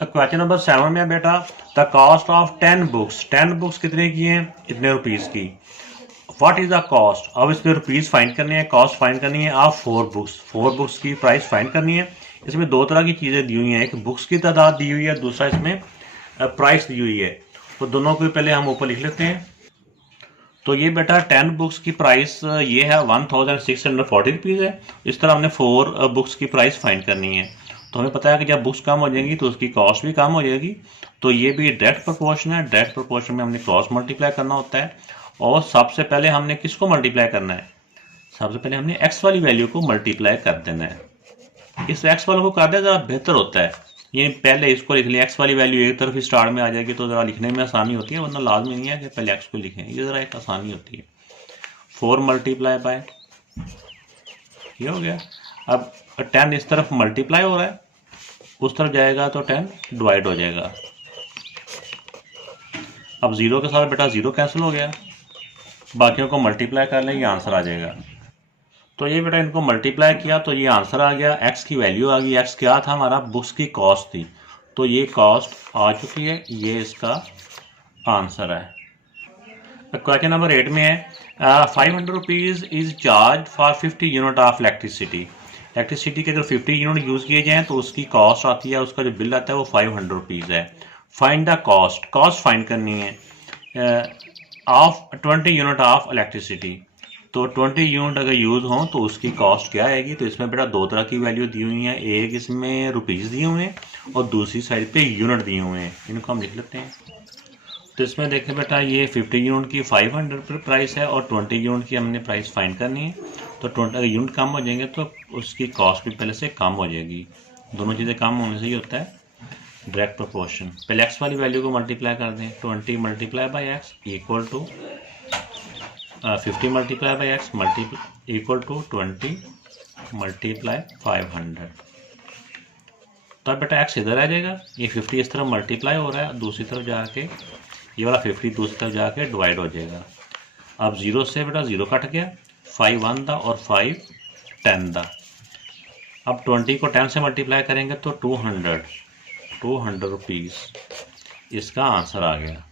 Question number 7 में बेटा the cost of 10 books, 10 books कितने की हैं, इतने रुपीज़ की। व्हाट इज़ द कॉस्ट, अब इसमें रुपीज़ फाइंड करनी है, कॉस्ट फाइंड करनी है। आप 4 बुक्स की प्राइस फाइंड करनी है। इसमें दो तरह की चीज़ें दी हुई हैं, एक बुक्स की तादाद दी हुई है, दूसरा इसमें प्राइस दी हुई है। तो दोनों को पहले हम ऊपर लिख लेते हैं। तो ये बेटा 10 बुक्स की प्राइस ये है 1640 रुपीज़ है। इस तरह हमने 4 बुक्स की प्राइस फाइंड करनी है। तो हमें पता है कि जब बुक्स कम हो जाएंगी तो उसकी कॉस्ट भी कम हो जाएगी। तो ये भी डायरेक्ट प्रोपोर्शन है। डायरेक्ट प्रोपोर्शन में हमने क्रॉस मल्टीप्लाई करना होता है और सबसे पहले हमने किसको मल्टीप्लाई करना है, सबसे पहले हमने एक्स वाली वैल्यू को मल्टीप्लाई कर देना है। इस एक्स वालों को कर दे ज़रा बेहतर होता है। ये पहले इसको लिख लें, एक्स वाली वैल्यू एक तरफ ही स्टार्ट में आ जाएगी तो ज़रा लिखने में आसानी होती है, वरना लाजमी नहीं है कि पहले एक्स को लिखें, ये ज़रा एक आसानी होती है। 4 मल्टीप्लाई बाय, ये हो गया। अब 10 इस तरफ मल्टीप्लाई हो रहा है, उस तरफ जाएगा तो 10 डिवाइड हो जाएगा। अब 0 के साथ बेटा 0 कैंसिल हो गया, बाकियों को मल्टीप्लाई कर लें, ये आंसर आ जाएगा। तो ये बेटा इनको मल्टीप्लाई किया तो ये आंसर आ गया, एक्स की वैल्यू आ गई। एक्स क्या था हमारा, बुक्स की कॉस्ट थी, तो ये कॉस्ट आ चुकी है, ये इसका आंसर है। क्वेश्चन नंबर 8 में है 500 rupees is charge for 50 unit of electricity. Electricity के अगर 50 यूनिट यूज़ किए जाएँ तो उसकी कॉस्ट आती है, उसका जो बिल आता है वो 500 रुपीज़ है। Find the cost, cost find करनी है ऑफ 20 यूनिट ऑफ इलेक्ट्रिसिटी। तो 20 यूनिट अगर यूज़ हों तो उसकी कॉस्ट क्या आएगी। तो इसमें बेटा दो तरह की वैल्यू दी हुई हैं, एक इसमें रुपीज़ दिए हुए हैं और दूसरी साइड पे यूनिट दिए हुए हैं, इनको हम लिख लेते हैं। तो इसमें देखें बेटा ये 50 यूनिट की 500 प्राइस है और 20 यूनिट की हमने प्राइस फाइंड करनी है। तो 20 अगर यूनिट कम हो जाएंगे तो उसकी कॉस्ट भी पहले से कम हो जाएगी। दोनों चीज़ें कम होने से ही होता है डायरेक्ट प्रोपोर्शन। पहले एक्स वाली वैल्यू को मल्टीप्लाई कर दें, 20 multiply by X equal to 50 multiply by X equal to 20 multiply 500। तब बेटा एक्स इधर आ जाएगा, ये 50 इस तरफ मल्टीप्लाई हो रहा है, दूसरी तरफ जाके ये वाला 50 दूसरी तरफ जाके डिवाइड हो जाएगा। अब 0 से बेटा 0 कट गया, 5 1 दा और 5 10 दा। अब 20 को 10 से मल्टीप्लाई करेंगे तो 200 रुपीज़ इसका आंसर आ गया।